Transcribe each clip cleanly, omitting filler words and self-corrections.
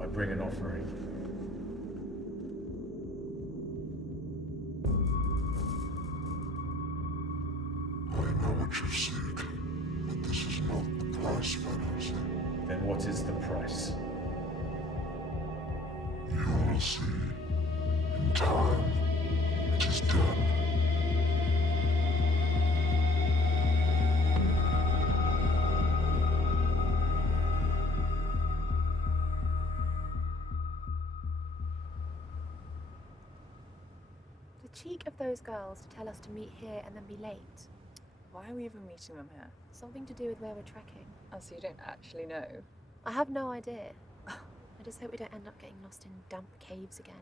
I bring an offering. I know what you seek, but this is not the price, Van Helsing. Then what is the price? You will see. In time, it is done. The cheek of those girls to tell us to meet here and then be late. Why are we even meeting them here? Something to do with where we're trekking. Oh, so you don't actually know? I have no idea. I just hope we don't end up getting lost in damp caves again.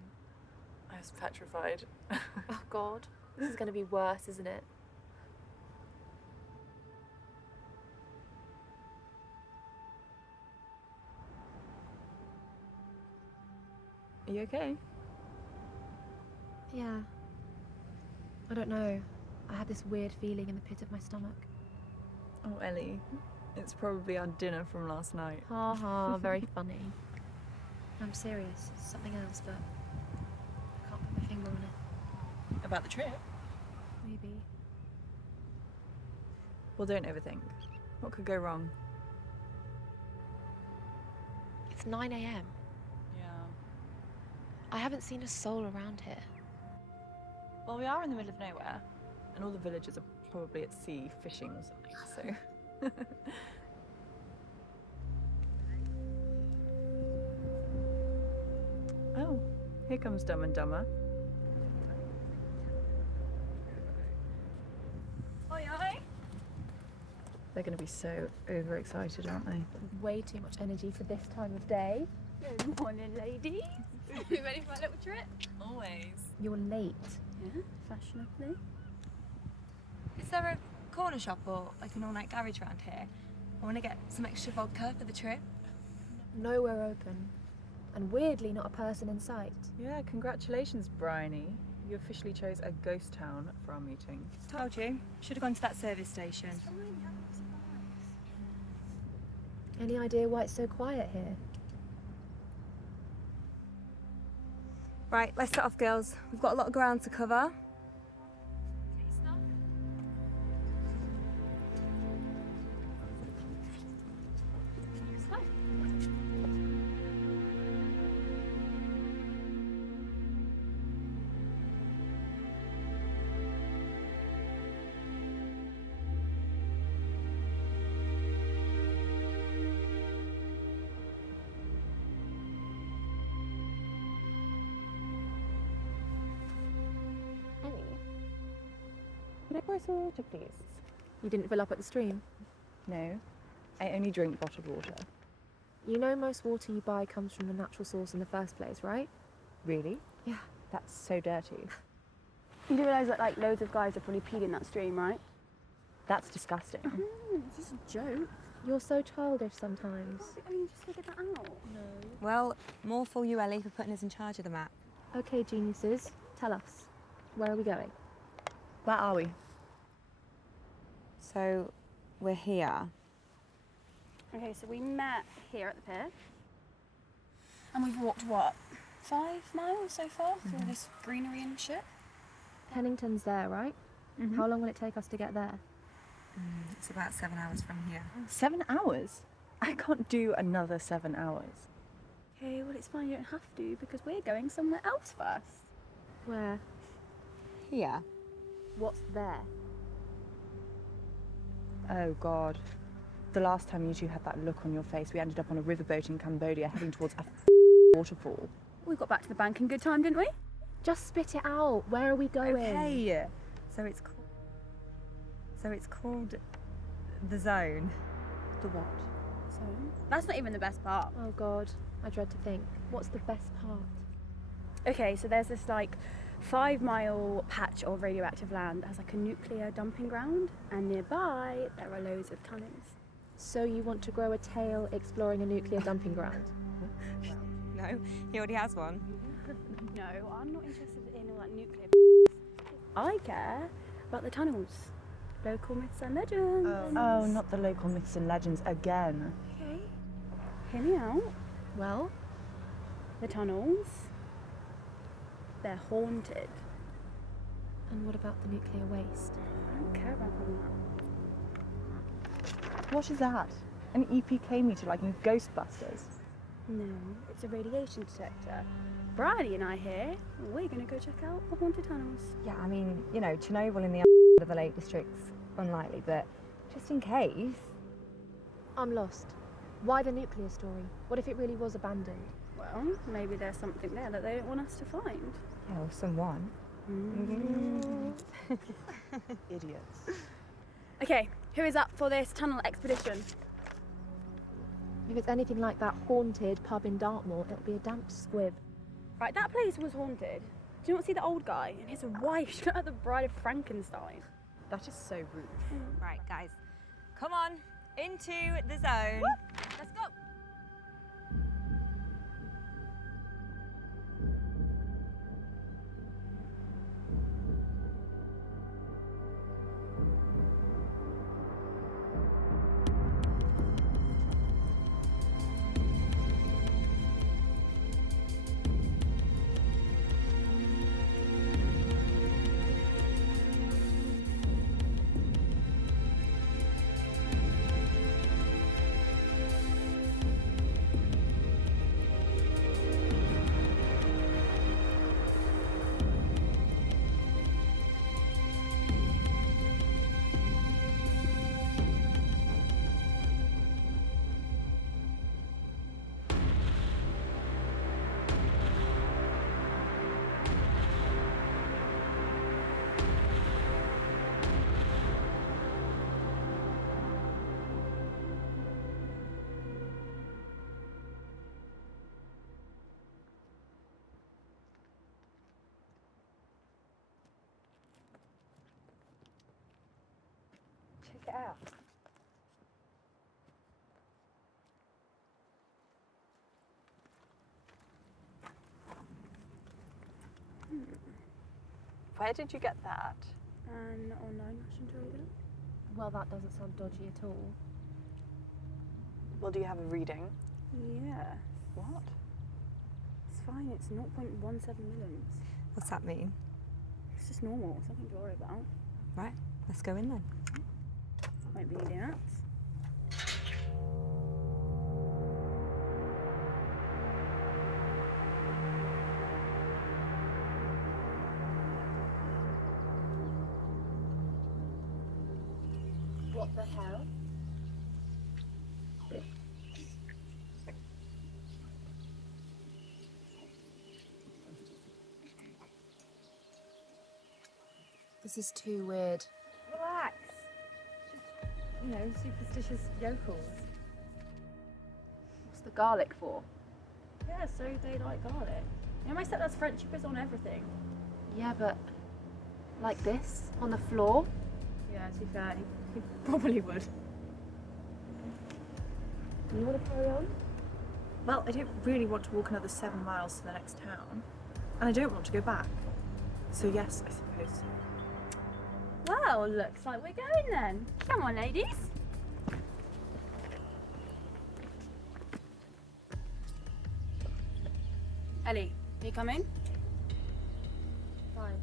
I was petrified. Oh God, this is going to be worse, isn't it? Are you okay? Yeah. I don't know. I had this weird feeling in the pit of my stomach. Oh, Ellie, it's probably our dinner from last night. Ha ha, very funny. I'm serious. It's something else, but I can't put my finger on it. About the trip? Maybe. Well, don't overthink. What could go wrong? It's 9 a.m. Yeah. I haven't seen a soul around here. Well, we are in the middle of nowhere, and all the villagers are probably at sea fishing or something, so... Oh, here comes Dumb and Dumber. Oi, oi. They're going to be so overexcited, aren't they? Way too much energy for this time of day. Good morning, ladies. You ready for a little trip? Always. You're late. Yeah, fashionably. Is there a corner shop or like an all-night garage around here? I want to get some extra vodka for the trip. Nowhere open. And weirdly, not a person in sight. Yeah, congratulations, Bryony. You officially chose a ghost town for our meeting. Told you. Should have gone to that service station. Any idea why it's so quiet here? Right, let's set off, girls. We've got a lot of ground to cover. Can I borrow some water, please? You didn't fill up at the stream? No, I only drink bottled water. You know most water you buy comes from a natural source in the first place, right? Really? Yeah. That's so dirty. You do realise that like loads of guys have probably peed in that stream, right? That's disgusting. It's just a joke. You're so childish sometimes. I mean, you just figured that out. No. Well, more for you, Ellie, for putting us in charge of the map. Okay, geniuses, tell us. Where are we going? Where are we? So, we're here. Okay, so we met here at the pier. And we've walked, what, 5 miles so far through all this greenery and shit? Pennington's there, right? How long will it take us to get there? It's about 7 hours from here. 7 hours? I can't do another 7 hours. Okay, well, it's fine, you don't have to, because we're going somewhere else first. Where? Here? What's there? Oh, God. The last time you two had that look on your face, we ended up on a riverboat in Cambodia heading towards a waterfall. We got back to the bank in good time, didn't we? Just spit it out. Where are we going? Okay. So it's called the Zone. The what? So, that's not even the best part. Oh God, I dread to think. What's the best part? Okay, so there's this like 5-mile patch of radioactive land that has like a nuclear dumping ground, and nearby there are loads of tunnels. So you want to grow a tail exploring a nuclear dumping ground? No, he already has one. No, I'm not interested in all that nuclear. I care about the tunnels, local myths and legends. Oh, not the local myths and legends again. Okay, hear me out. Well, The tunnels, they're haunted. And what about the nuclear waste? I don't care about all that. What is that? An EPK meter like in Ghostbusters? No, it's a radiation detector. Bridie and I here, we're gonna go check out the haunted tunnels. Yeah, I mean, you know, Chernobyl in the of the Lake District's unlikely, but just in case. I'm lost. Why the nuclear story? What if it really was abandoned? Well, maybe there's something there that they don't want us to find. Yeah, or someone. Idiots. Okay, who is up for this tunnel expedition? If it's anything like that haunted pub in Dartmoor, it'll be a damp squib. Right, that place was haunted. Do you not see the old guy and his wife? She looked like the Bride of Frankenstein. That is so rude. Right, guys, come on, into the zone. Let's go. Check it out. Where did you get that? And online Russian trader. Well, that doesn't sound dodgy at all. Well, do you have a reading? Yeah. What? It's fine, it's 0.17 millions. What's that mean? It's just normal, it's nothing to worry about. Right, let's go in then. Won't be needing that. What the hell? This is too weird. Relax. Just, you know, superstitious yokels. What's the garlic for? Yeah, so they like garlic. You know, my stepdad's French, he puts on everything. Yeah, but like this on the floor? Yeah, to be fair, he probably would. You want to carry on? Well, I don't really want to walk another 7 miles to the next town. And I don't want to go back. So yes, I suppose. Well, looks like we're going then. Come on, ladies. Ellie, are you coming? Fine.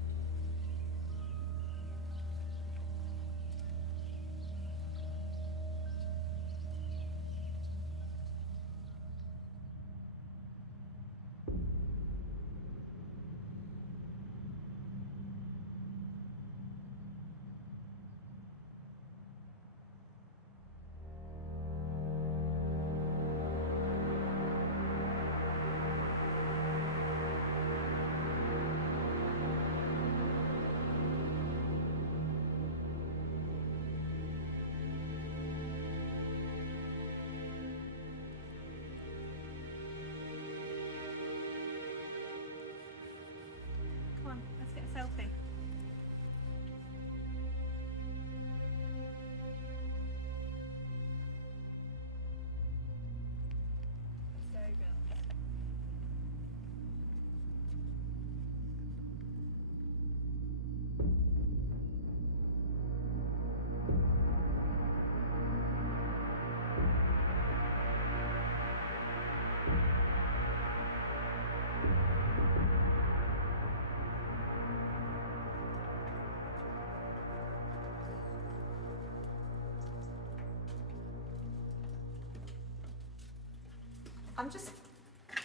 Come on, let's get a selfie. Let's go, girls. I'm just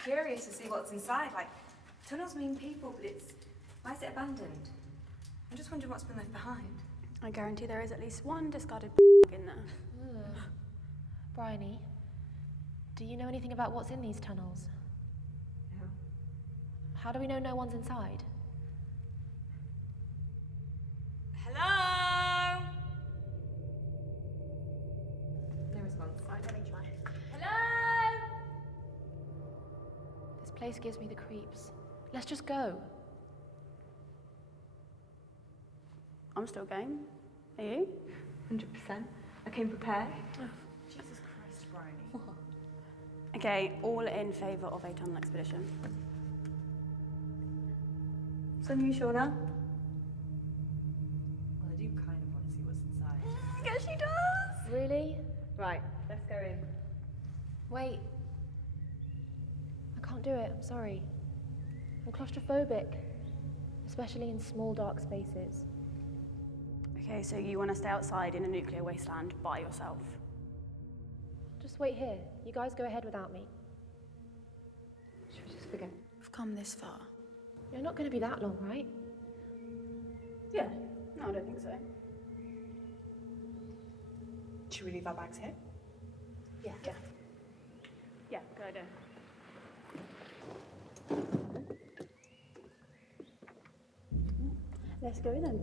curious to see what's inside. Like, tunnels mean people, but why is it abandoned? I'm just wondering what's been left behind. I guarantee there is at least one discarded in there. Bryony, do you know anything about what's in these tunnels? No. How do we know no one's inside? Hello? No response. Right, let me try. Hello? This place gives me the creeps. Let's just go. I'm still game. Are you? 100%. I came prepared. Jesus Christ, Bryony. Okay, all in favour of a tunnel expedition. So you, Shauna? Well, I do kind of want to see what's inside. Yes, she does. Really? Right, let's go in. Wait. I can't do it, I'm sorry. I'm claustrophobic, especially in small dark spaces. Okay, so you want to stay outside in a nuclear wasteland by yourself? Just wait here. You guys go ahead without me. Should we just forget? We've come this far. You're not going to be that long, right? Yeah. No, I don't think so. Should we leave our bags here? Yeah. Yeah, good idea. Let's go then.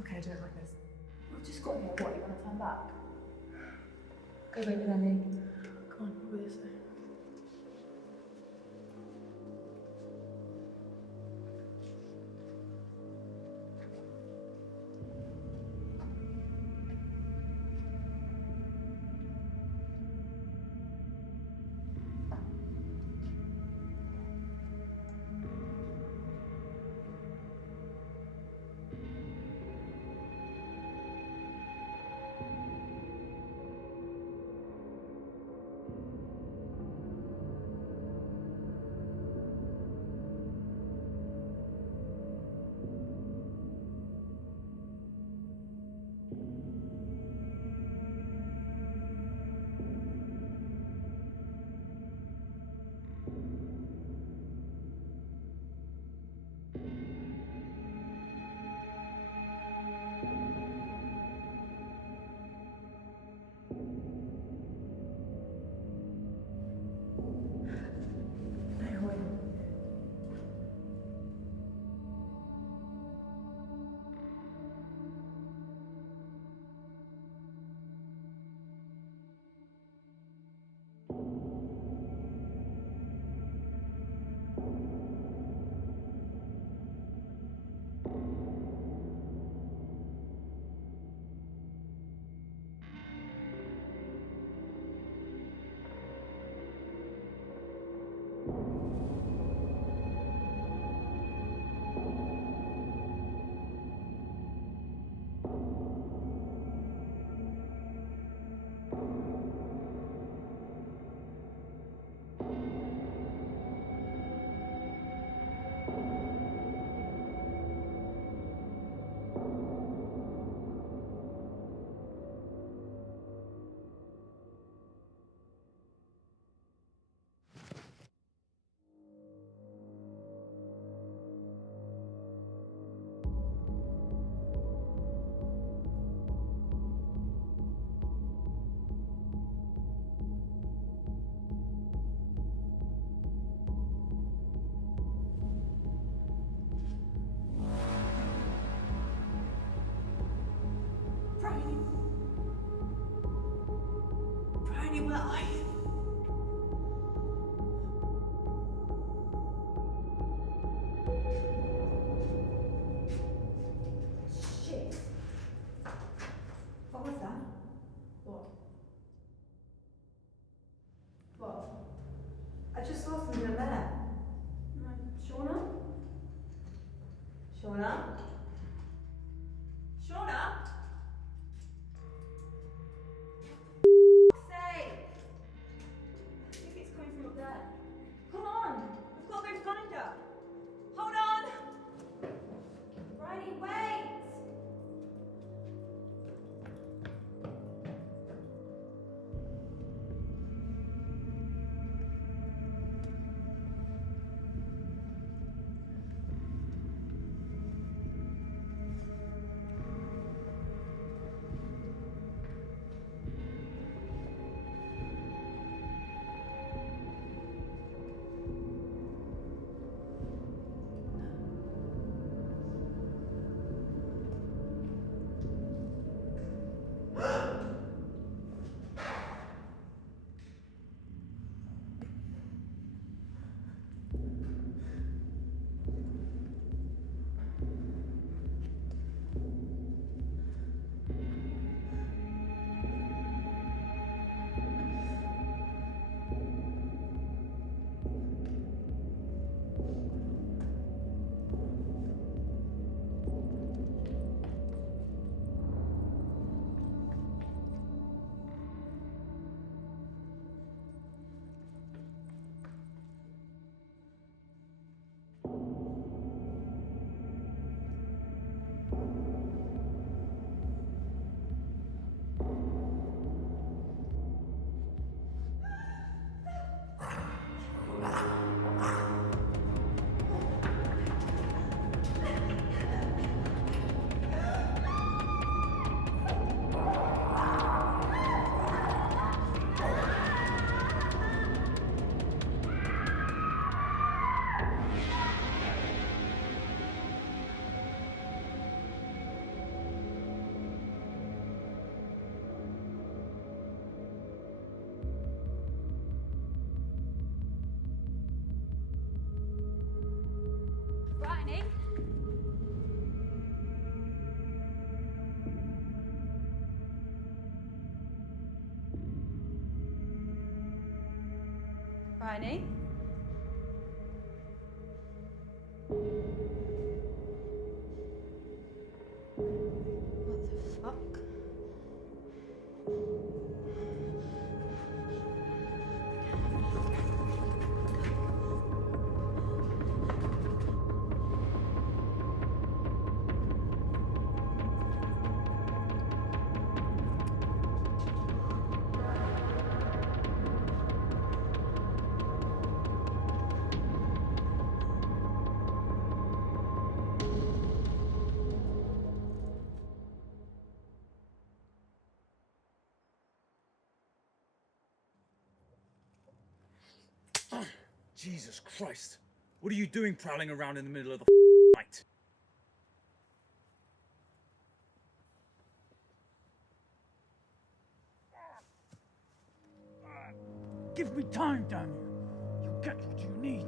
Okay, do it like this. We've just got here. What, you want to turn back? Go wait with Ellie. Come on, we'll go this way. Shauna? Shauna? Say! I think it's coming from up there. Come on! We've got to go find her! Hold on! Riley, wait! Bryony? Bryony? What the fuck? Jesus Christ! What are you doing prowling around in the middle of the night? Give me time, damn you! You'll get what you need.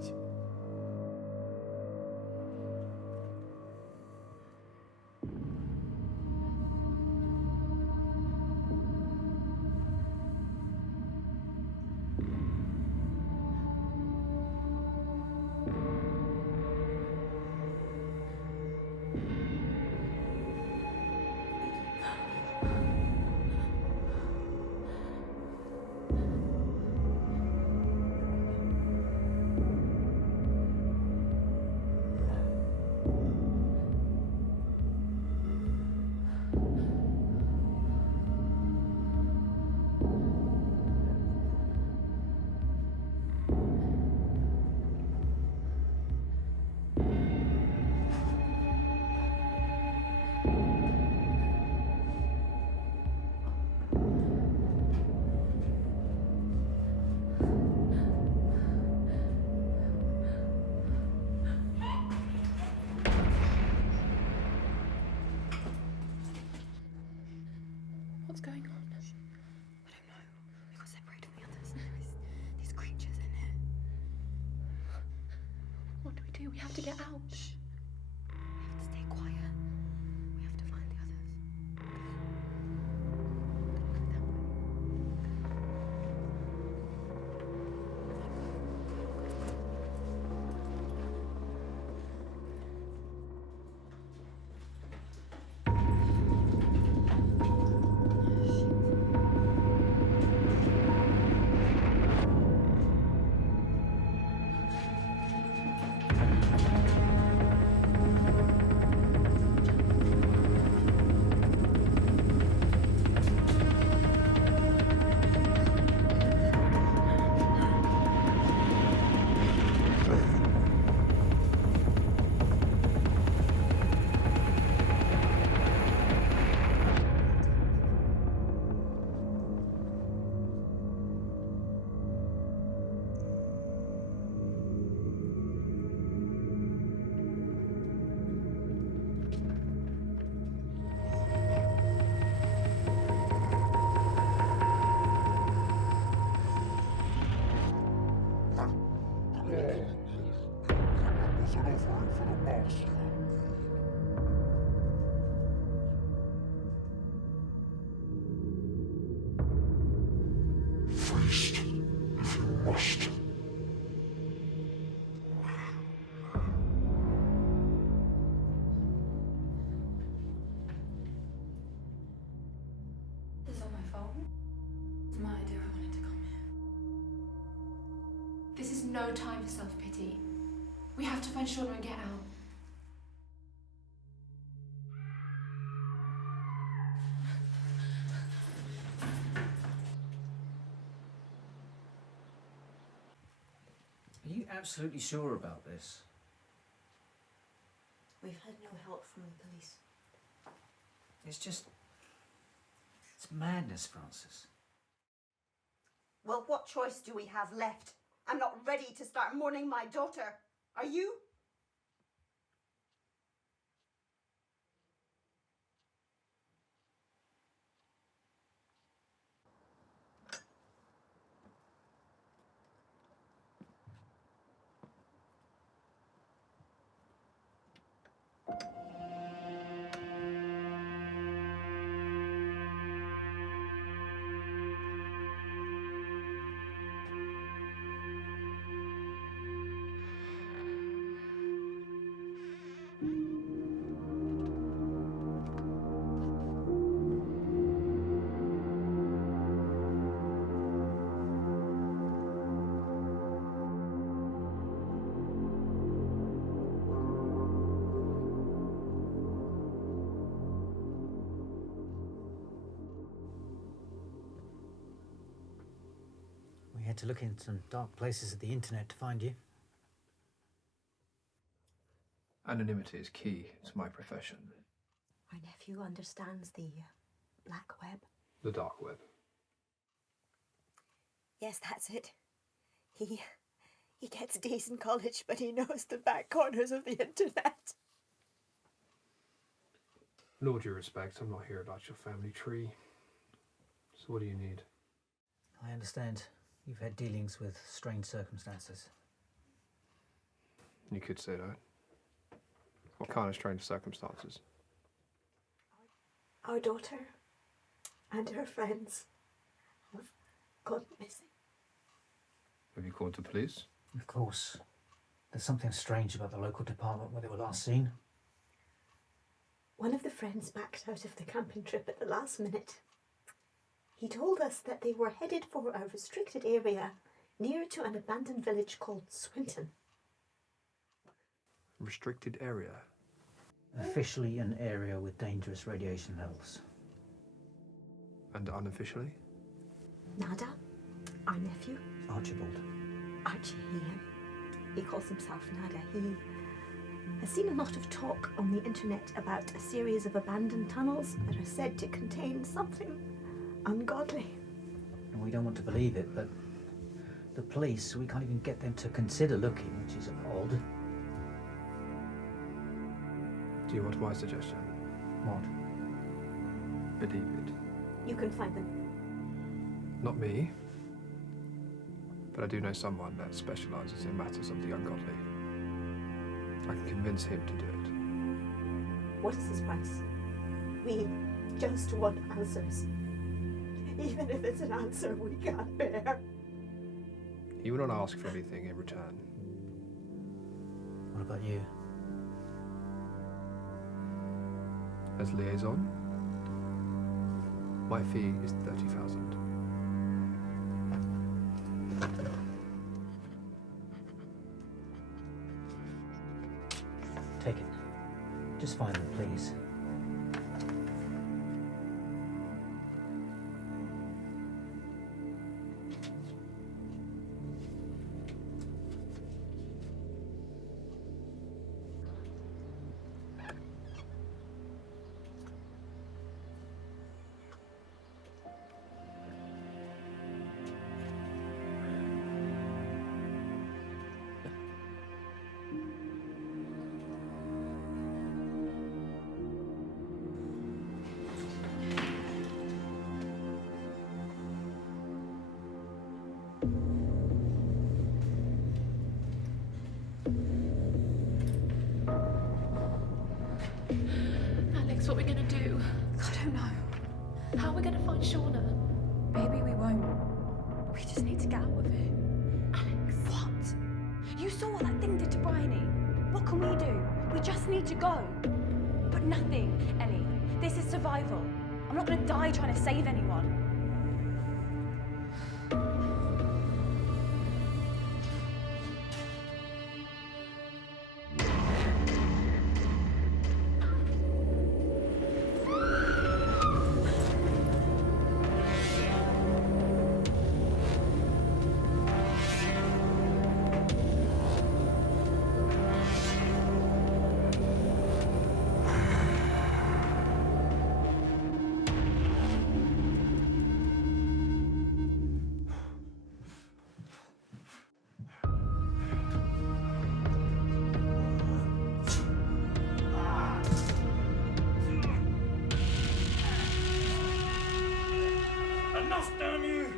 What's going on? I don't know. We got separated from the others. There's these creatures in here. What do we do? We have to get out. Shh. We have to stay quiet. We have to find the others. no time for self-pity. We have to find Shauna and get out. Are you absolutely sure about this? We've had no help from the police. It's madness, Francis. Well, what choice do we have left? I'm not ready to start mourning my daughter. Are you? We had to look in some dark places of the internet to find you. Anonymity is key to my profession. My nephew understands the black web. The dark web. Yes, that's it. He gets D's in college, but he knows the back corners of the internet. With all due respect, I'm not here about your family tree. So what do you need? I understand you've had dealings with strange circumstances. You could say that. What kind of strange circumstances? Our daughter and her friends have gone missing. Have you called the police? Of course. There's something strange about the local department where they were last seen. One of the friends backed out of the camping trip at the last minute. He told us that they were headed for a restricted area near to an abandoned village called Swinton. Restricted area? Officially an area with dangerous radiation levels. And unofficially? Nada, our nephew, Archibald. Archie, he calls himself Nada. He has seen a lot of talk on the internet about a series of abandoned tunnels that are said to contain something ungodly. And we don't want to believe it, but the police, we can't even get them to consider looking, which is odd. Do you want my suggestion? What? Believe it. You can find them. Not me. But I do know someone that specialises in matters of the ungodly. I can convince him to do it. What is his price? We just want answers. Even if it's an answer we can't bear. He will not ask for anything in return. What about you? As liaison, my fee is 30,000. Take it. Just find them, please. Alex, what are we gonna do? I don't know. How are we gonna find Shauna? Maybe we won't. We just need to get out of here. Alex. What? You saw what that thing did to Bryony. What can we do? We just need to go. But nothing, Ellie. This is survival. I'm not gonna die trying to save anyone. house, damn you!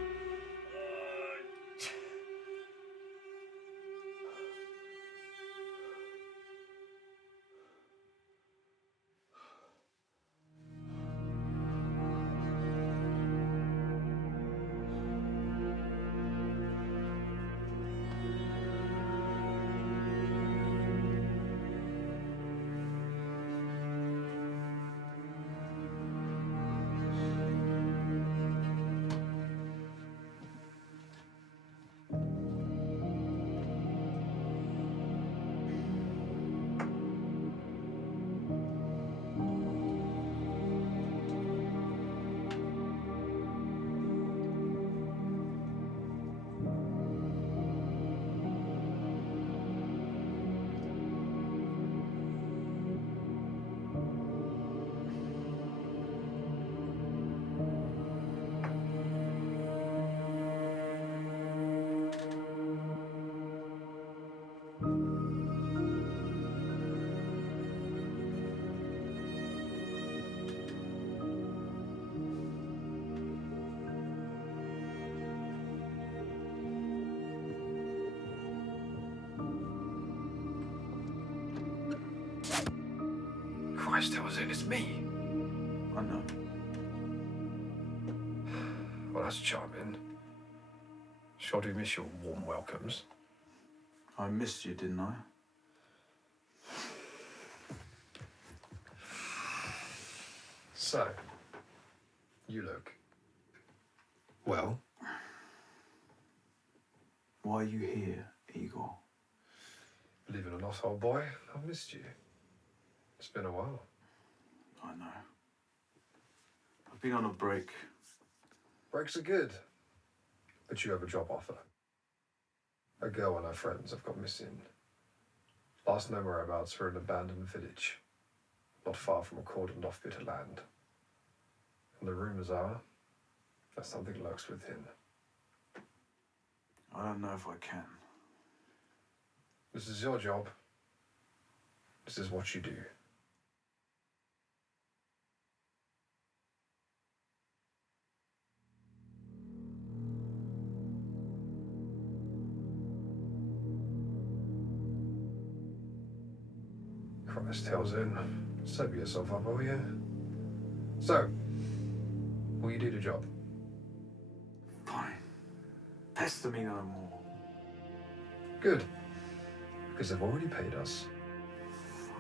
Christ, how was it? It's me. I know. Well, that's charming. Sure do miss your warm welcomes. I missed you, didn't I? So, you look... well. Why are you here, Igor? Believe it or not, old boy, I've missed you. It's been a while. I know. I've been on a break. Breaks are good. But you have a job offer. A girl and her friends have got missing. Last known whereabouts were an abandoned village, not far from a cordoned off bit of land. And the rumours are that something lurks within. I don't know if I can. This is your job. This is what you do. Christ, Townsend, sober yourself up, will you? So, will you do the job? Fine. Pester me no more. Good. Because they've already paid us.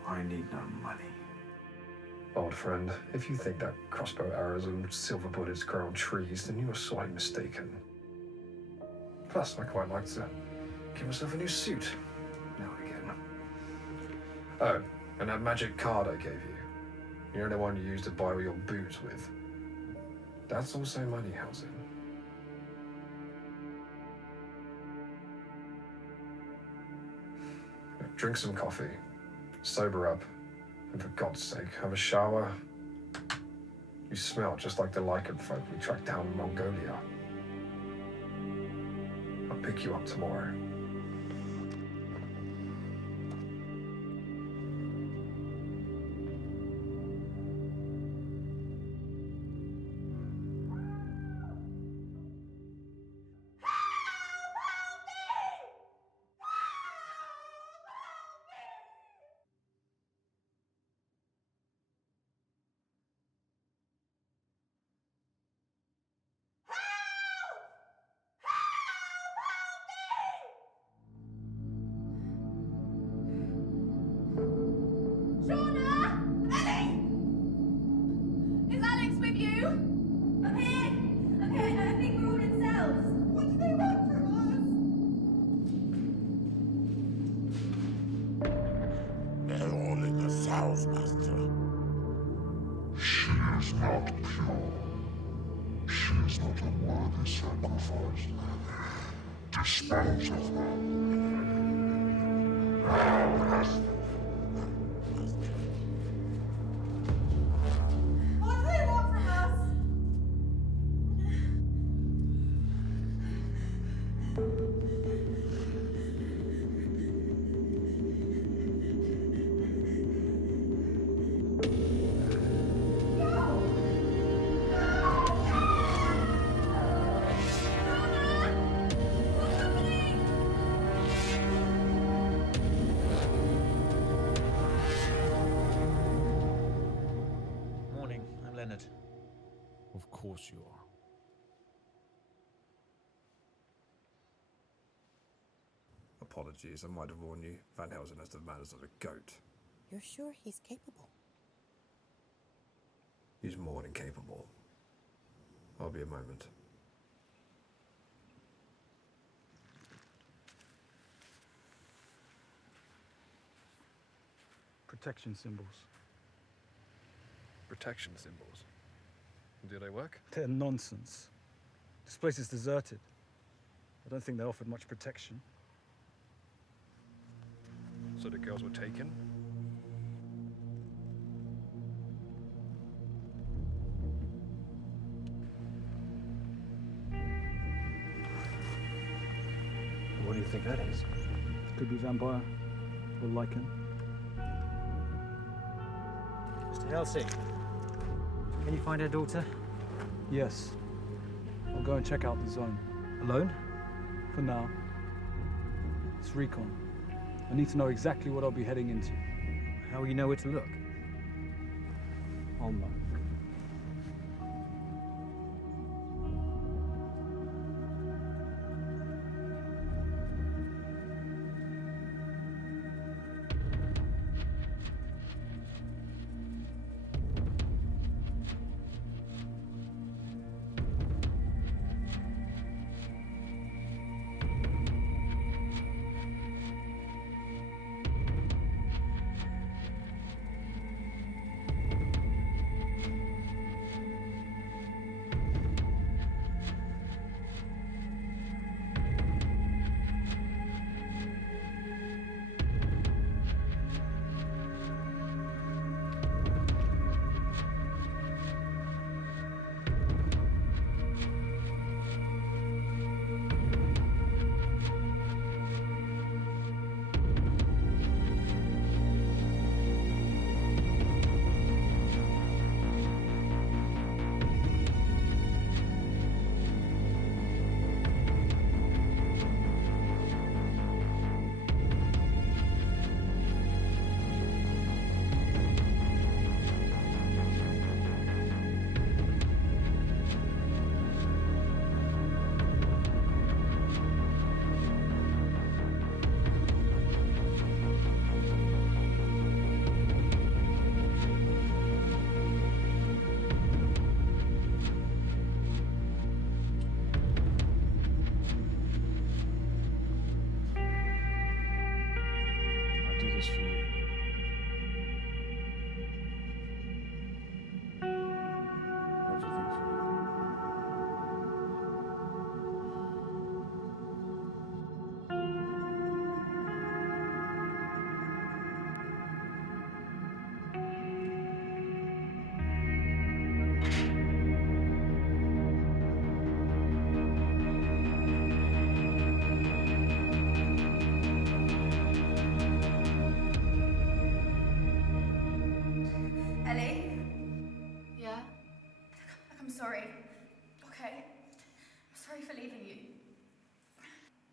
I need no money. Old friend, if you think that crossbow arrows and silver bullets grow on trees, then you are sorely mistaken. Plus, I quite like to give myself a new suit now and again. Oh, and that magic card I gave you. You know the one you used to buy all your booze with? That's also money, Housen. Drink some coffee, sober up, and for God's sake, have a shower. You smell just like the Lycan folk we tracked down in Mongolia. I'll pick you up tomorrow. She is not pure. She is not a worthy sacrifice. Dispose of her. What do they want from us? course you are. Apologies, I might have warned you. Van Helsing has the manners of a goat. You're sure he's capable? He's more than capable. I'll be a moment. Protection symbols. Protection symbols. Do they work? They're nonsense. This place is deserted. I don't think they offered much protection. So the girls were taken? What do you think that is? Could be vampire or lichen. Mr. Helsing, can you find our daughter? Yes. I'll go and check out the zone. Alone? For now. It's recon. I need to know exactly what I'll be heading into. How will you know where to look? I'll know.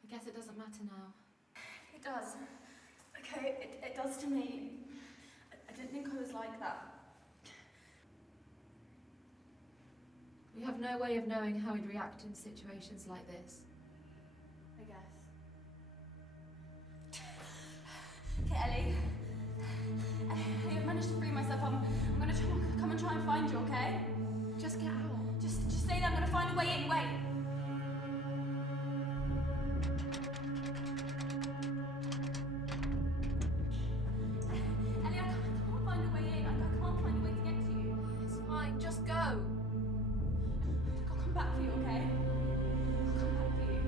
I guess it doesn't matter now. It does. Okay, it does to me. I didn't think I was like that. We have no way of knowing how he'd react in situations like this. I guess. Okay, Ellie. I've managed to free myself. I'm gonna come and try and find you, okay? Just get out. Just stay there. I'm gonna find a way in. Wait. Ellie, I can't find a way in. I can't find a way to get to you. It's fine, just go. I'll come back for you, okay? I'll come back for you.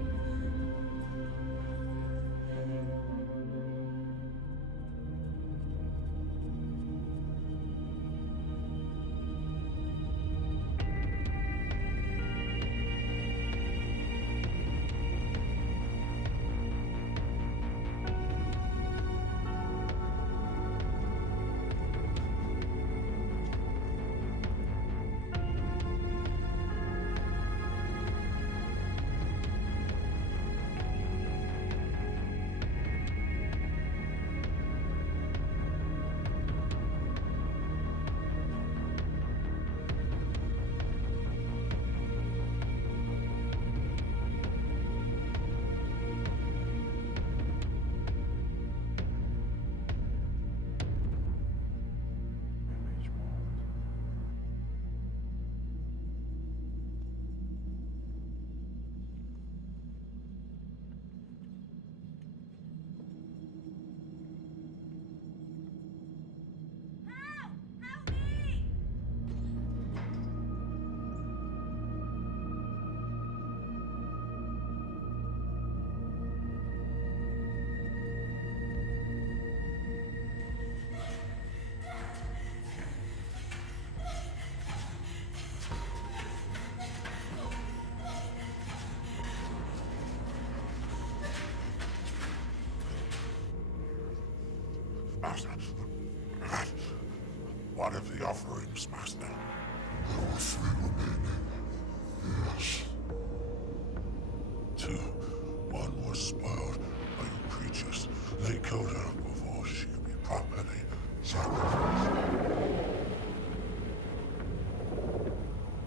One of the offerings, Master. There were 3 remaining. Yes. 2. One was spoiled by your creatures. They killed her before she could be properly sacrificed.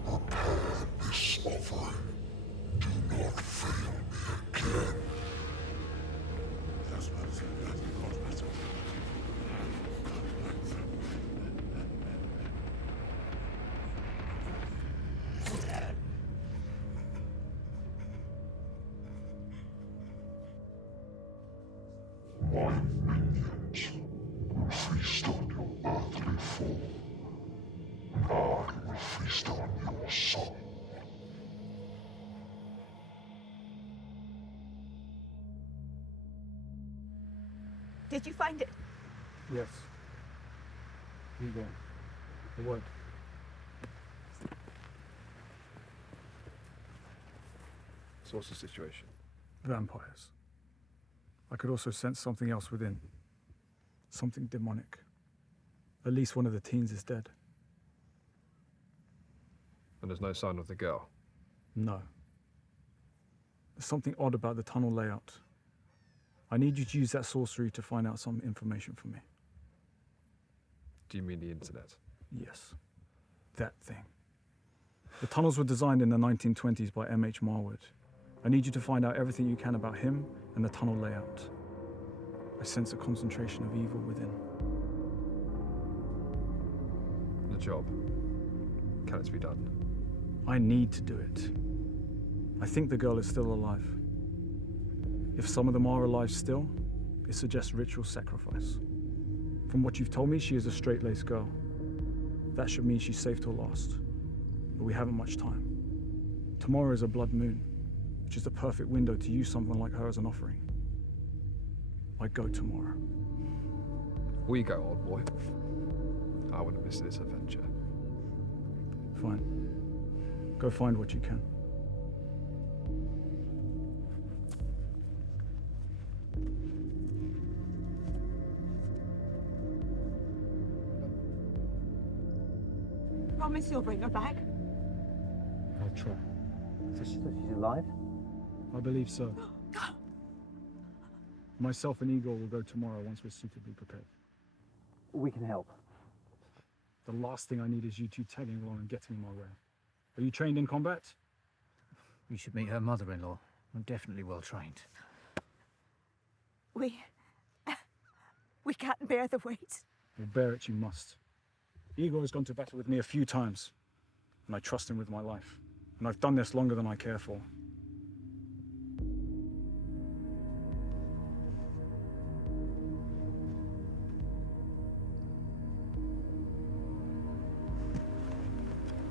Prepare this offering. Do not fail me again. That's what I said. That's what I said. My minions will feast on your earthly form, and I will feast on your soul. Did you find it? Yes. Igor. The word. So what's the situation? Vampires. I could also sense something else within. Something demonic. At least one of the teens is dead. And there's no sign of the girl? No. There's something odd about the tunnel layout. I need you to use that sorcery to find out some information for me. Do you mean the internet? Yes. That thing. The tunnels were designed in the 1920s by M.H. Marwood. I need you to find out everything you can about him and the tunnel layout. I sense a concentration of evil within. The job. Can it be done? I need to do it. I think the girl is still alive. If some of them are alive still, it suggests ritual sacrifice. From what you've told me, she is a straight-laced girl. That should mean she's safe till last. But we haven't much time. Tomorrow is a blood moon, which is the perfect window to use someone like her as an offering. I go tomorrow. We go, old boy. I wouldn't miss this adventure. Fine. Go find what you can. Promise you'll bring her back. I'll try. So she's alive? I believe so. Myself and Igor will go tomorrow once we're suitably prepared. We can help. The last thing I need is you two tagging along and getting in my way. Are you trained in combat? You should meet her mother-in-law. I'm definitely well trained. We can't bear the weight. Well, bear it you must. Igor has gone to battle with me a few times, and I trust him with my life. And I've done this longer than I care for.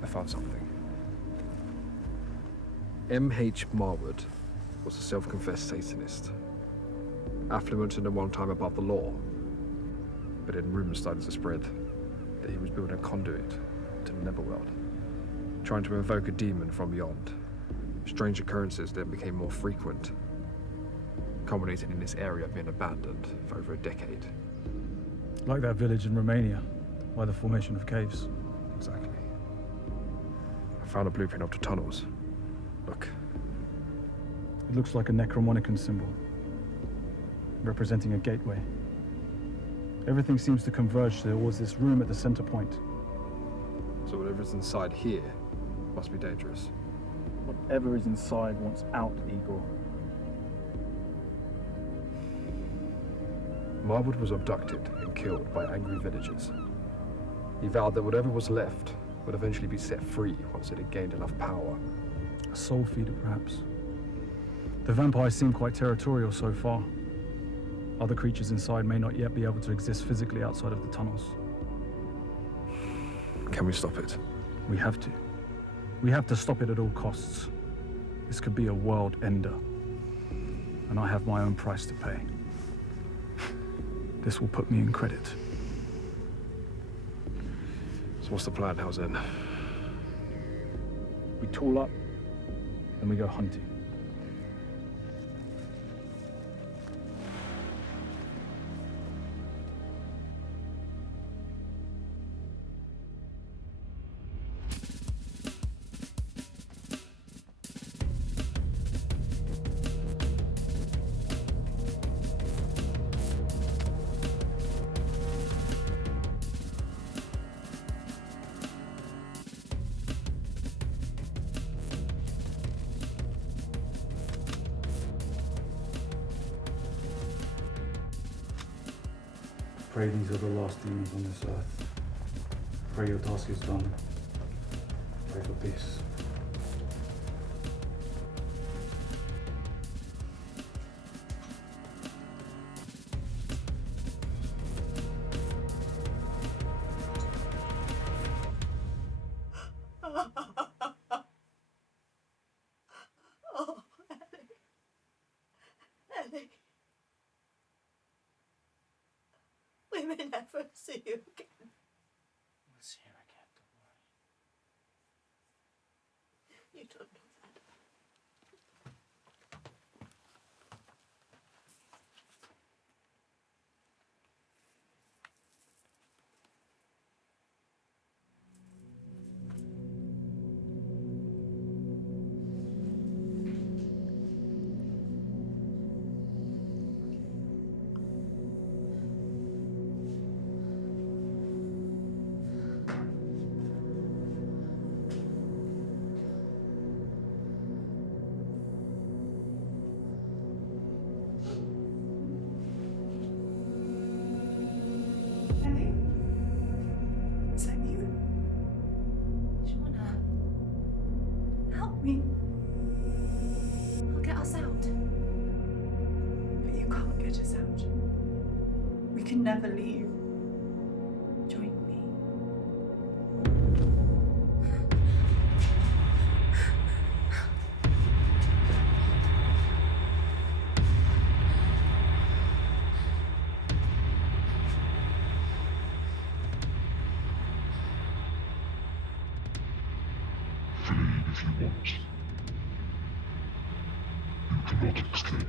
I found something. M.H. Marwood was a self-confessed Satanist. Affluent and at one time above the law. But then rumours started to spread that he was building a conduit to the Netherworld, trying to invoke a demon from beyond. Strange occurrences then became more frequent, culminating in this area being abandoned for over a decade. Like that village in Romania, by the formation of caves. Exactly. I found a blueprint of the tunnels. Look. It looks like a Necromonicon symbol, representing a gateway. Everything seems to converge towards this room at the center point. So whatever's inside here must be dangerous. Whatever is inside wants out, Igor. Marwood was abducted and killed by angry villagers. He vowed that whatever was left would eventually be set free once it had gained enough power. A soul feeder, perhaps. The vampires seem quite territorial so far. Other creatures inside may not yet be able to exist physically outside of the tunnels. Can we stop it? We have to. We have to stop it at all costs. This could be a world ender. And I have my own price to pay. This will put me in credit. So what's the plan, Howzen? We tool up, and we go hunting. Pray these are the last demons on this earth. Pray your task is done. Pray for peace. Oh, Ellie. Ellie. We may never see you again. We'll see you again, don't worry. You don't know that. Is that you? Shauna, help me. I'll get us out. But you can't get us out. We can never leave. Join me. Flee if you want. You cannot escape.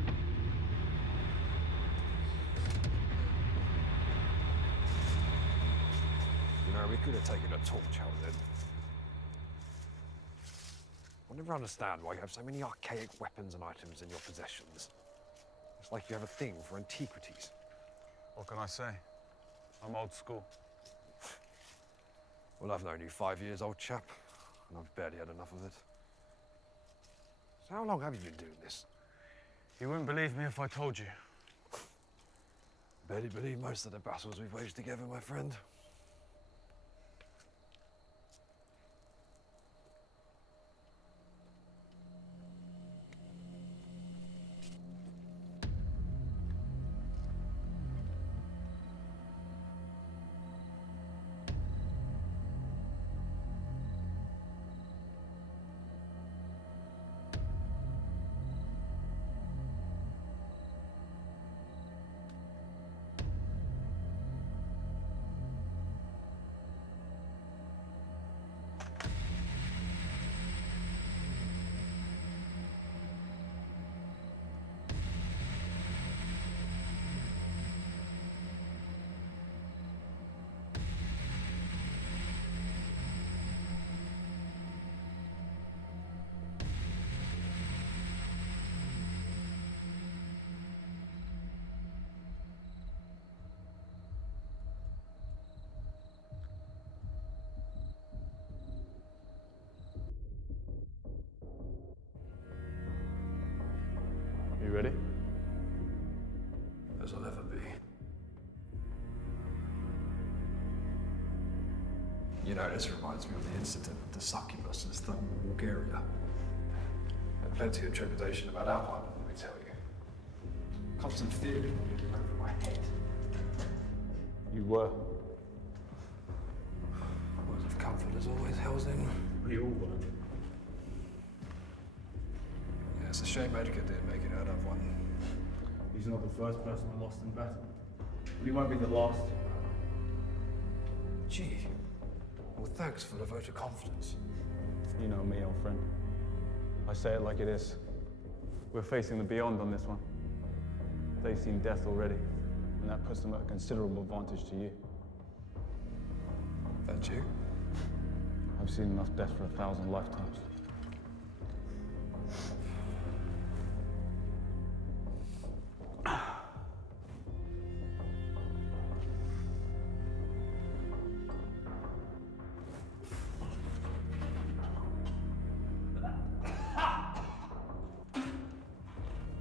You know, we could have taken a torch out then. I'll never understand why you have so many archaic weapons and items in your possessions. It's like you have a thing for antiquities. What can I say? I'm old school. Well, I've known you 5 years, old chap, and I've barely had enough of it. So how long have you been doing this? You wouldn't believe me if I told you. Barely believe most of the battles we've waged together, my friend. You ready? As I'll ever be. You know, this reminds me of the incident of the succubus in Stonewall, Bulgaria. And plenty of trepidation about that one, let me tell you. Constant fear moving over my head. You were. Words of comfort as always, Helsing. We all were. Yeah, it's a shame Edgar didn't make it out of one. He's not the first person I lost in battle. But he won't be the last. Gee. Well, thanks for the vote of confidence. You know me, old friend. I say it like it is. We're facing the beyond on this one. They've seen death already, and that puts them at a considerable advantage to you. That you? I've seen enough death for 1,000 lifetimes.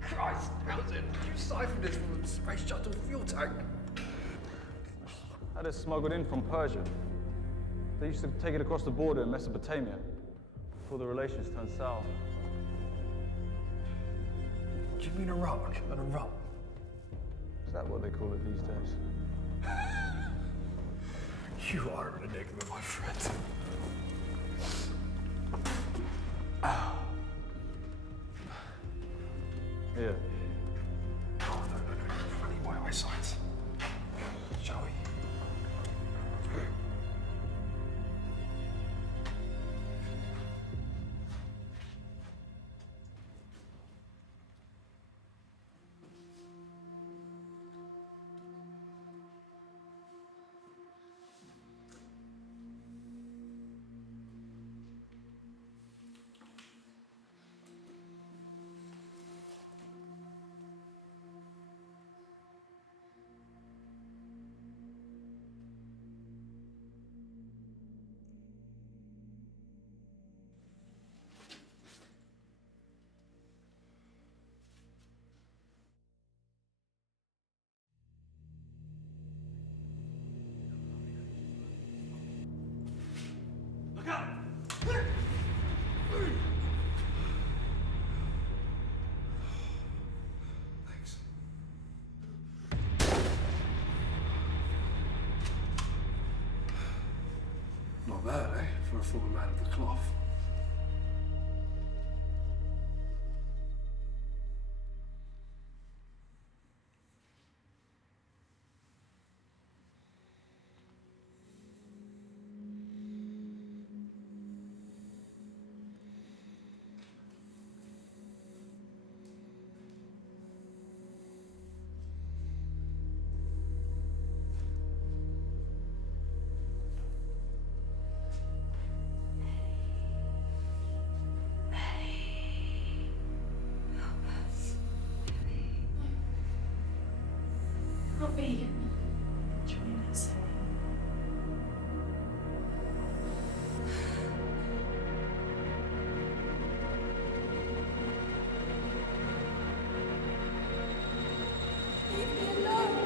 Christ, Helsing, you siphoned this from a space shuttle fuel tank. Had it smuggled in from Persia. They used to take it across the border in Mesopotamia before the relations turned sour. Do you mean Iraq and Iran? Is that what they call it these days? You are an enigma, my friend. Here. Oh, no. I need my eyesight. Shall we? Thanks. Not bad, eh? For a former man of the cloth. Not me. Join us. Leave me alone.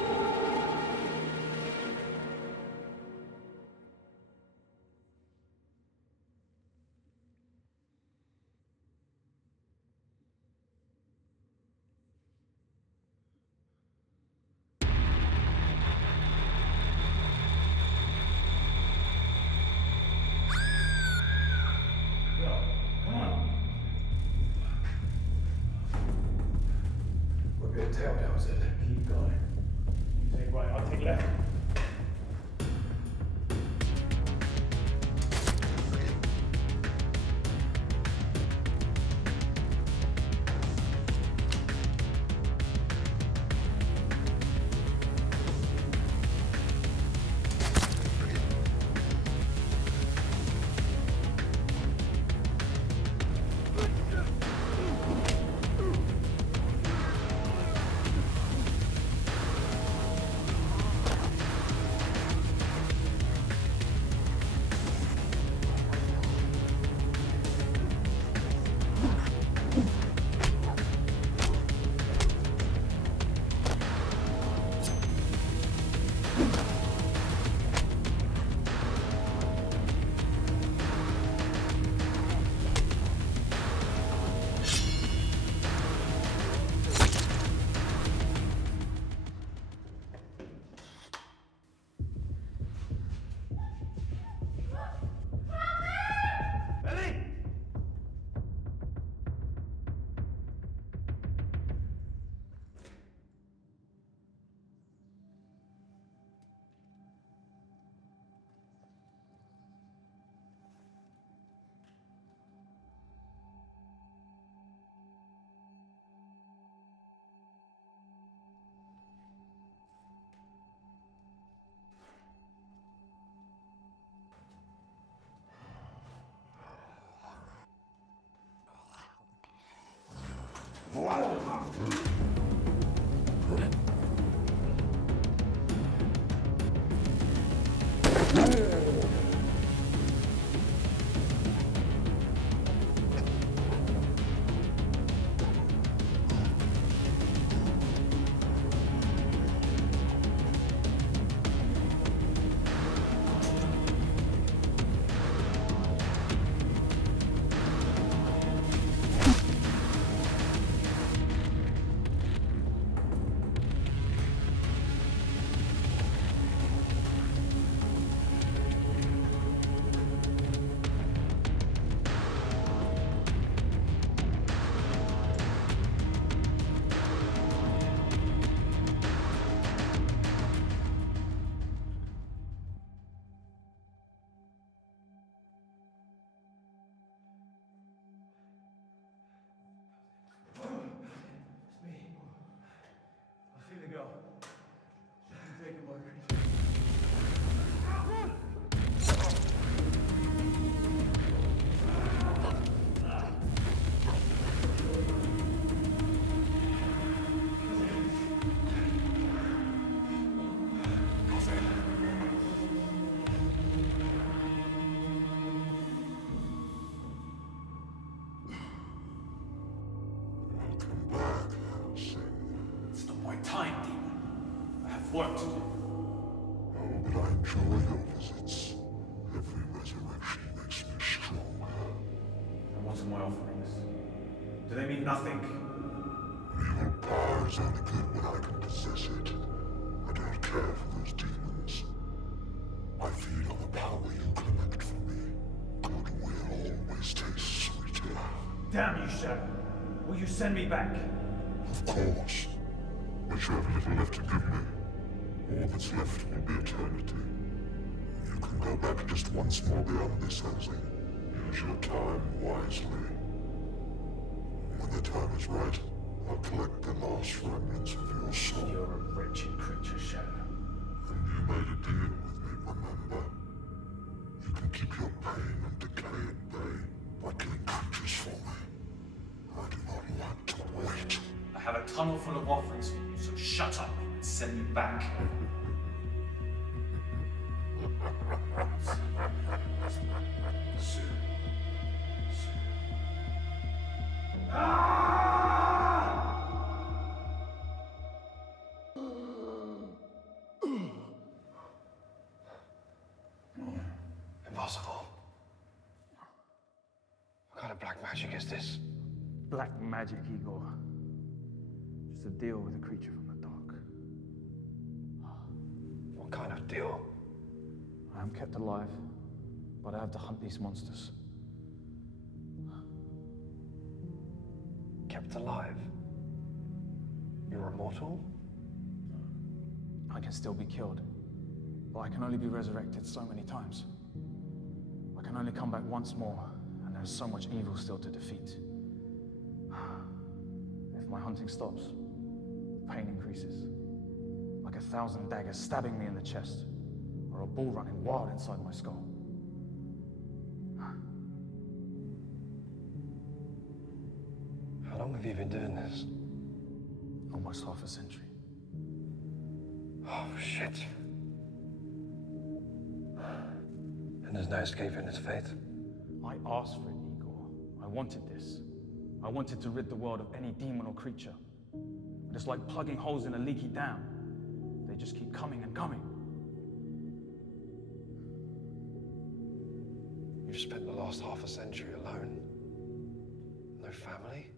We're being tailed out, is it? Keep going. You take right, I'll take left. work to do. Oh, but I enjoy your visits. Every resurrection makes me stronger. And what are my offerings? Do they mean nothing? Evil power is only good when I can possess it. I don't care for those demons. I feed on the power you collect from me. Goodwill always tastes sweeter. Damn you, Shadow. Will you send me back? Of course. But you have little left to give me. All that's left will be eternity. You can go back just once more beyond this housing. Use your time wisely. When the time is right, I'll collect the last remnants of your soul. You're a wretched creature, Shadow. And you made a deal with me, remember? You can keep your pain and decay at bay by killing creatures for me. I do not want to wait. I have a tunnel full of offerings for you, so shut up and send me back. Impossible. What kind of black magic is this? Black magic, Igor. Just a deal with a creature from the dark. What kind of deal? I am kept alive, but I have to hunt these monsters. Kept alive? You're immortal? I can still be killed, but I can only be resurrected so many times. I can only come back once more, and there's so much evil still to defeat. If my hunting stops, the pain increases. Like 1,000 daggers stabbing me in the chest, or a bull running wild inside my skull. How long have you been doing this? Almost half a century. Oh, shit. And there's no escaping its fate? I asked for it, Igor. I wanted this. I wanted to rid the world of any demon or creature. But it's like plugging holes in a leaky dam. They just keep coming and coming. You've spent the last half a century alone? No family?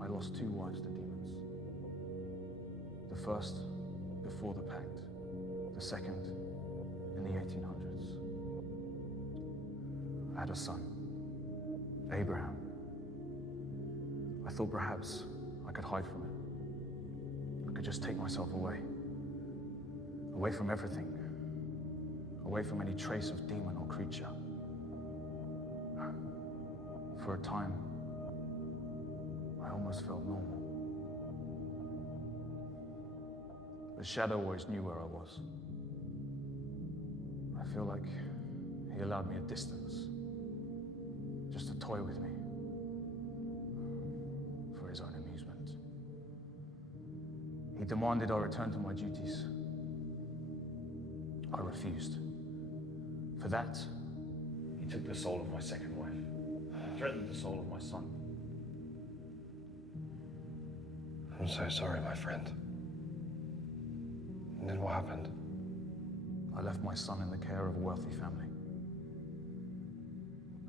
I lost 2 wives to demons. The first, before the Pact. The second, in the 1800s. I had a son, Abraham. I thought perhaps I could hide from it. I could just take myself away. Away from everything. Away from any trace of demon or creature. For a time, I almost felt normal. The Shadow always knew where I was. I feel like he allowed me a distance, just to toy with me, for his own amusement. He demanded I return to my duties. I refused. For that, he took the soul of my second wife, and threatened the soul of my son. I'm so sorry, my friend. And then what happened? I left my son in the care of a wealthy family.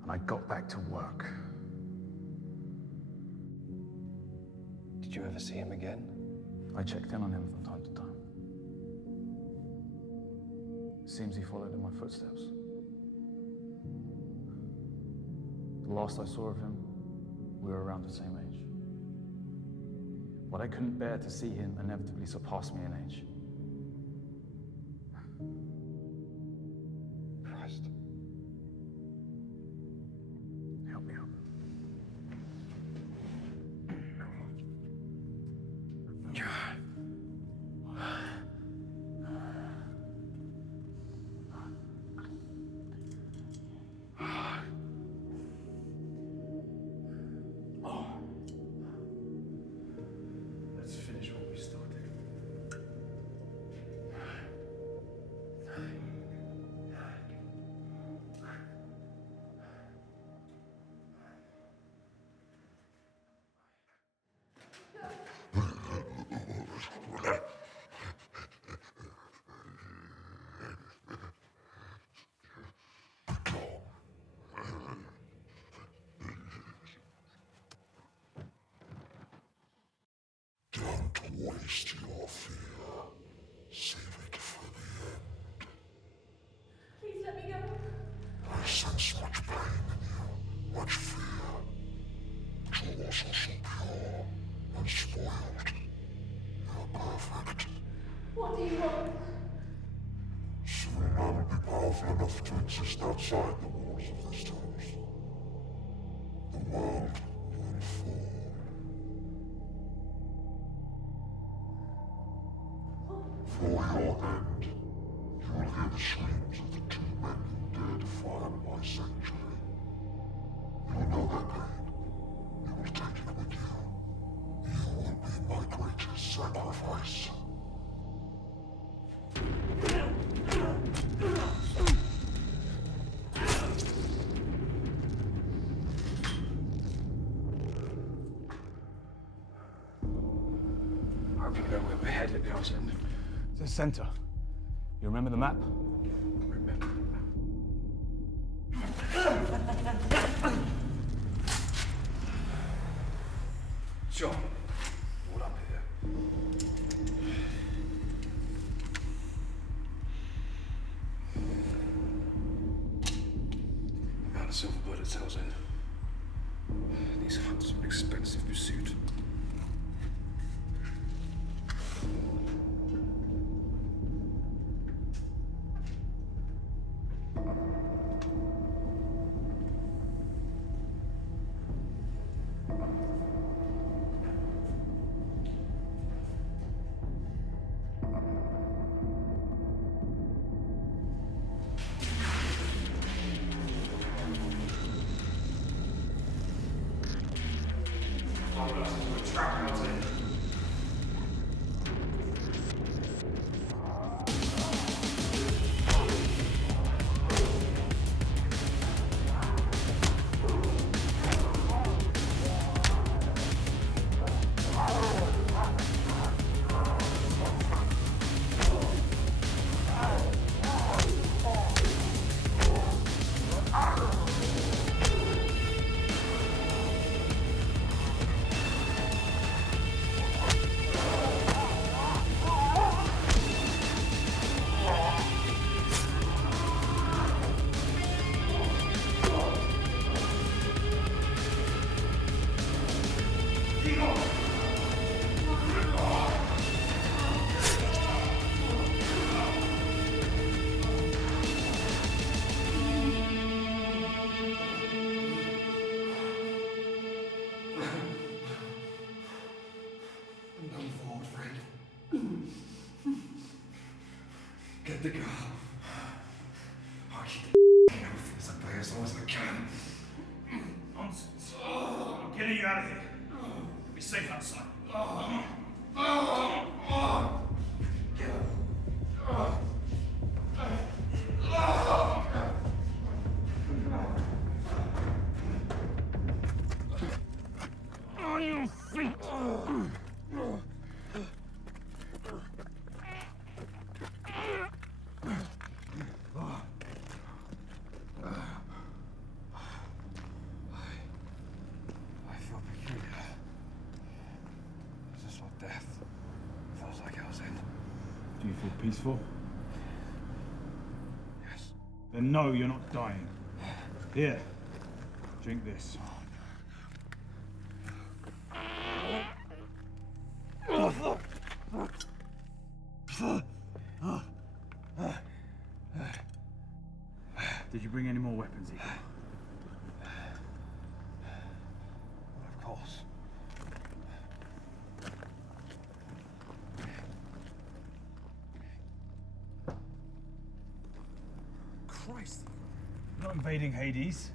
And I got back to work. Did you ever see him again? I checked in on him from time to time. Seems he followed in my footsteps. The last I saw of him, we were around the same age. But I couldn't bear to see him inevitably surpass me in age. Christ. Help me out. Let's finish what we started. Taste your fear. Save it for the end. Please let me go. I sense much pain in you, much fear. But you're also so pure, unspoiled. You're perfect. What do you want? Soon I will be powerful enough to exist outside the walls of this house. The world will fall. For your end, you will hear the screams of the 2 men who dare defile my sanctuary. You will know their pain. You will take it with you. You will be my greatest sacrifice. I hope you know where we're headed, Hell's-End. The center. You remember the map? Remember. John, what up here? Amount of silver bullets, Hell's-End. These hunts are an expensive pursuit. Get the girl. I'll keep the outfits up there as long as I can. Nonsense. I'm getting you out of here. You'll be safe outside. On your feet. I feel peculiar. This is not death. Feels like Hell's-End. Do you feel peaceful? Yes. Then no, you're not dying. Here, drink this. Did you bring any more weapons, Eagle? Of course. Christ. You're not invading Hades.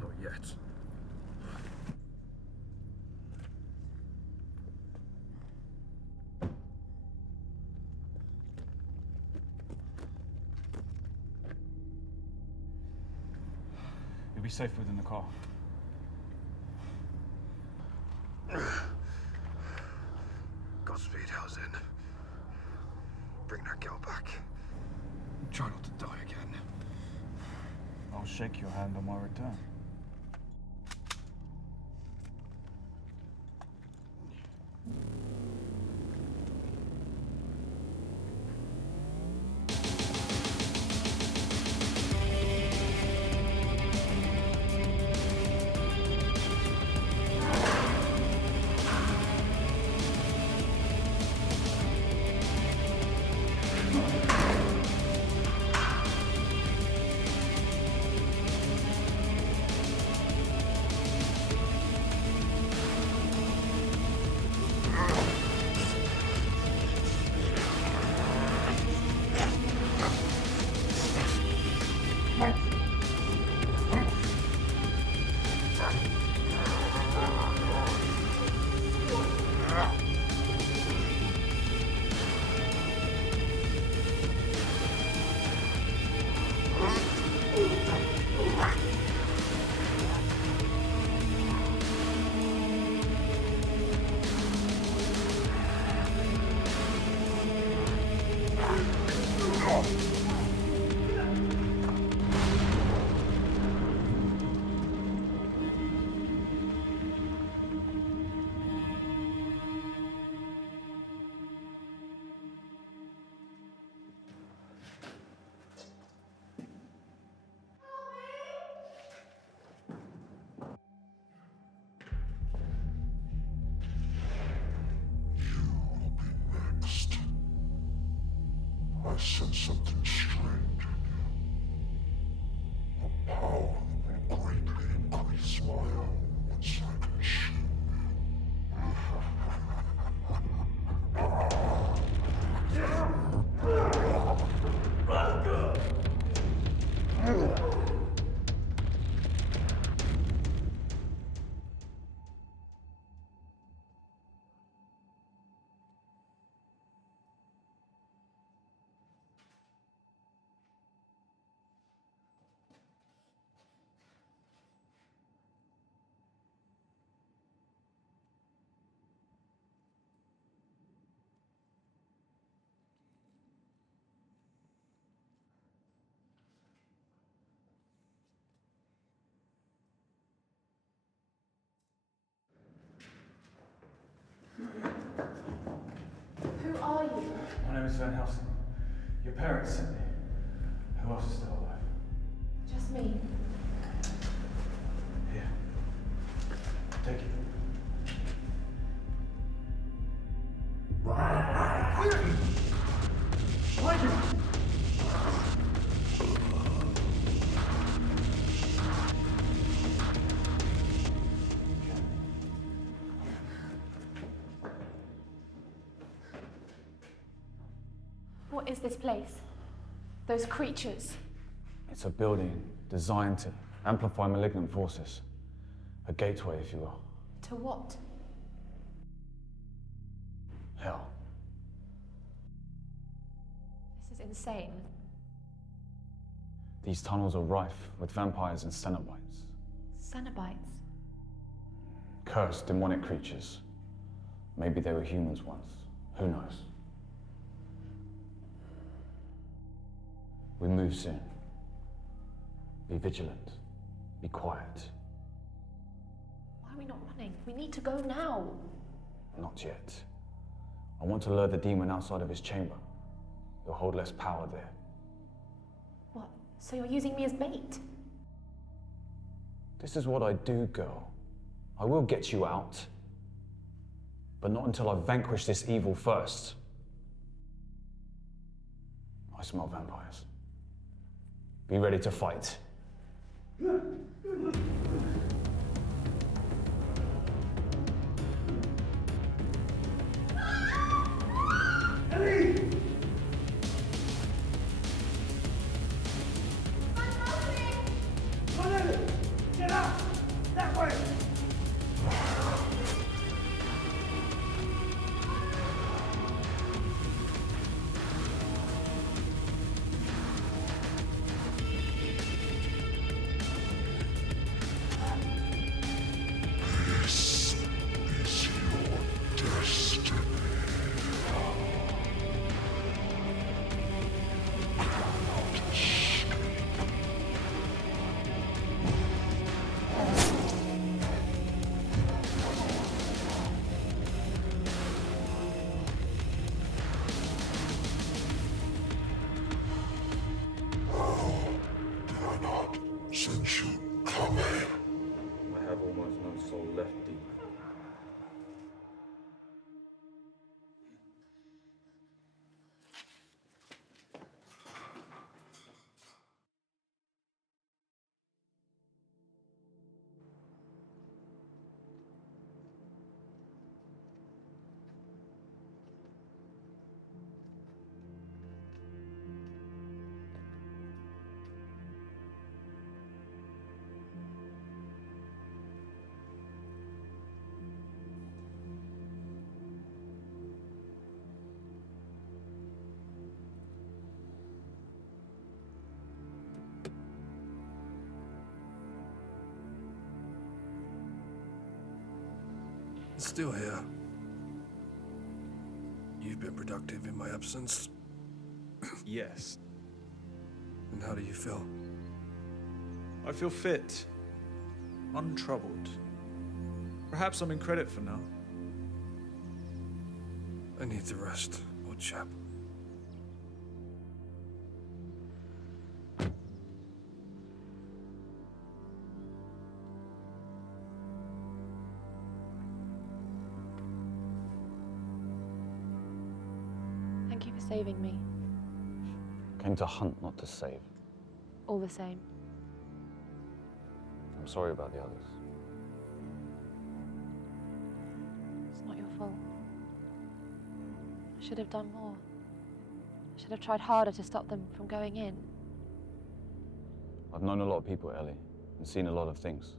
Not yet. You'll be safe within the car. Godspeed, Hell's-End. Bring that girl back. Try not to die again. I'll shake your hand on my return. Next, I sense something strange in you. A power that will greatly increase my own once I consume you. Who are you? My name is Van Helsing. Your parents sent me. Who else is still alive? Just me. Here. Take it. Behind you! What is this place? Those creatures? It's a building designed to amplify malignant forces. A gateway, if you will. To what? Hell. This is insane. These tunnels are rife with vampires and Cenobites. Cenobites? Cursed, demonic creatures. Maybe they were humans once. Who knows? We move soon. Be vigilant. Be quiet. Why are we not running? We need to go now. Not yet. I want to lure the demon outside of his chamber. You'll hold less power there. What? So you're using me as bait? This is what I do, girl. I will get you out. But not until I've vanquished this evil first. I smell vampires. Be ready to fight. Ellie! Come on, Ellie! Get out! That way! This is your destiny. Did I not sense you coming? I have almost no soul left, demon. Still here. You've been productive in my absence. Yes. And how do you feel? I feel fit. Untroubled. Perhaps I'm in credit for now. I need to rest, old chap. Thank you for saving me. Came to hunt, not to save. All the same. I'm sorry about the others. It's not your fault. I should have done more. I should have tried harder to stop them from going in. I've known a lot of people, Ellie, and seen a lot of things.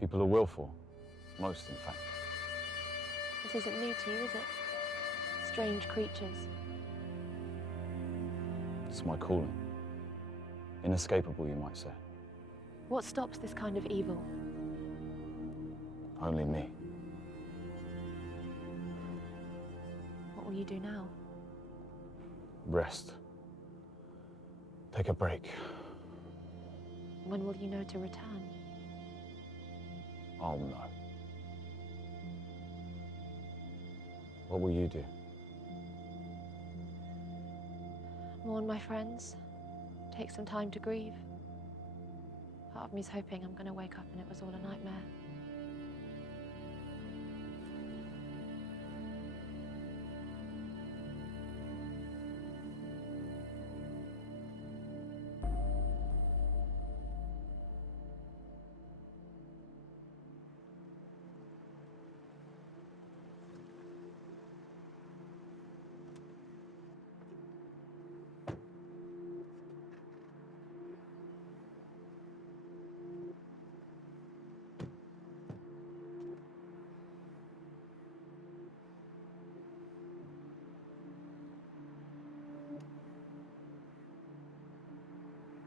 People are willful. Most, in fact. This isn't new to you, is it? Strange creatures. It's my calling. Inescapable, you might say. What stops this kind of evil? Only me. What will you do now? Rest. Take a break. When will you know to return? I'll know. What will you do? Mourn my friends. Take some time to grieve. Part of me's hoping I'm going to wake up and it was all a nightmare.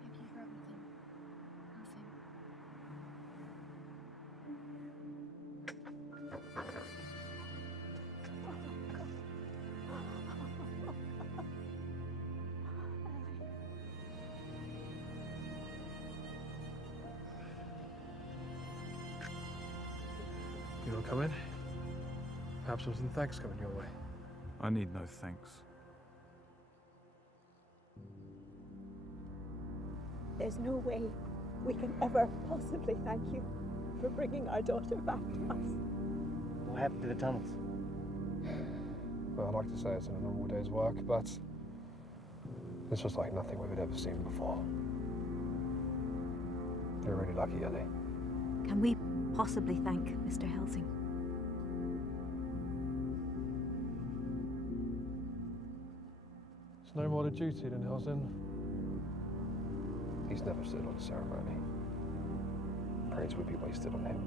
Thank you for everything. Nothing. You want to come in? Perhaps with some thanks coming your way. I need no thanks. There's no way we can ever possibly thank you for bringing our daughter back to us. What happened to the tunnels? Well, I'd like to say it's in a normal day's work, but this was like nothing we've ever seen before. You're really lucky, Ellie. Can we possibly thank Mr. Helsing? It's no more to duty than Helsing. He's never stood on a ceremony. Praise would be wasted on him.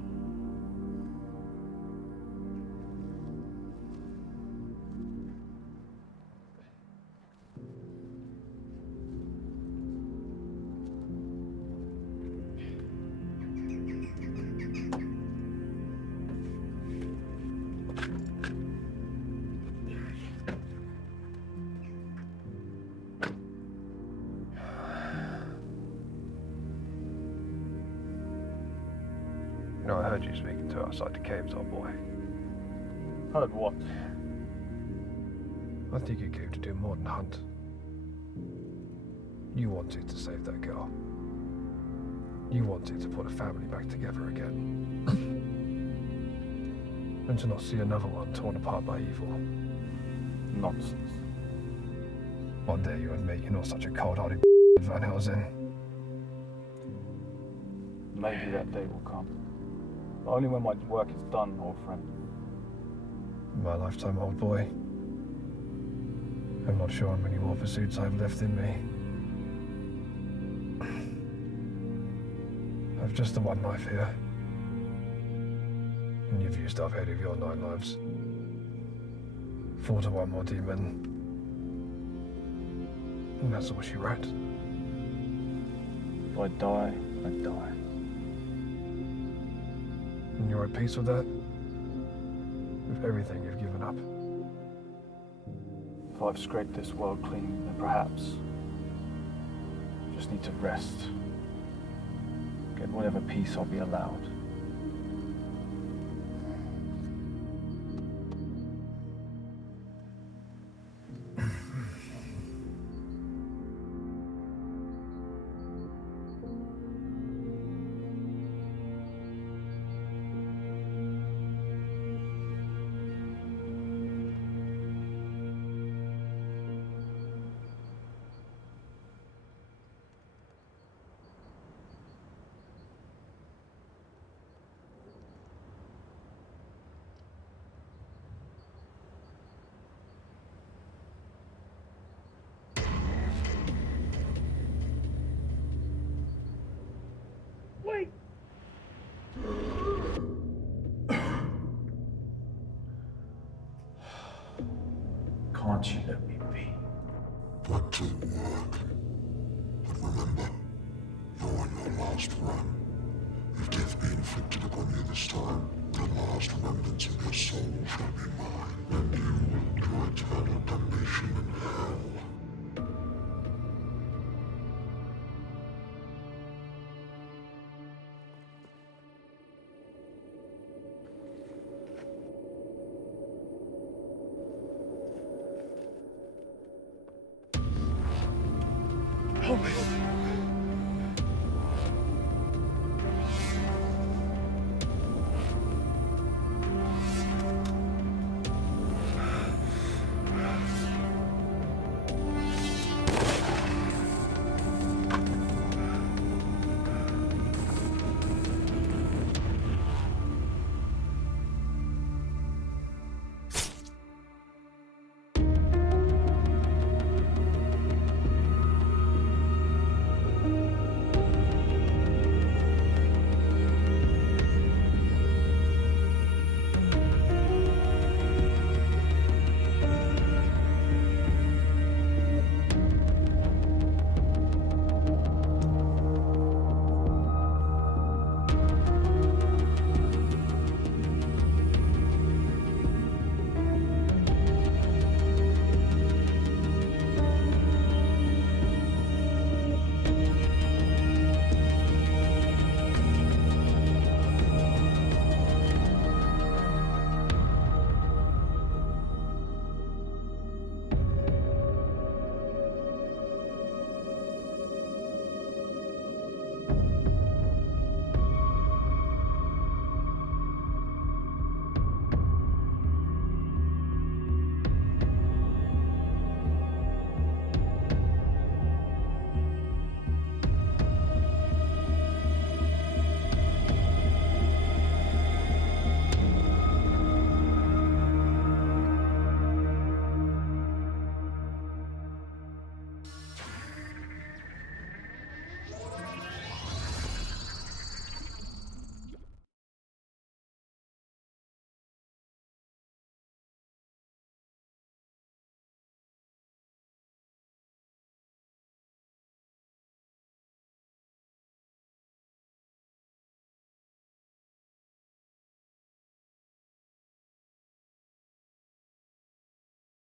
You know, I heard you speaking to her outside the caves, old boy. Heard what? I think you came to do more than hunt. You wanted to save that girl. You wanted to put a family back together again. And to not see another one torn apart by evil. Nonsense. One day you admit you're not such a cold-hearted Van Helsing. Maybe that day will come. But only when my work is done, old friend. In my lifetime, old boy. I'm not sure how many more pursuits I have left in me. I've just the one life here. And you've used up 8 of your 9 lives. Fought one more demon. And that's all she wrote. If I die, I die. And you're at peace with that? of everything you've given up. If I've scraped this world clean, then perhaps I just need to rest. Get whatever peace I'll be allowed. Wait! Can't you let me be? Back to work. But remember, you're on your last run. If death be inflicted upon you this time, the last remnants of your soul shall be mine, and you will to eternal damnation in hell.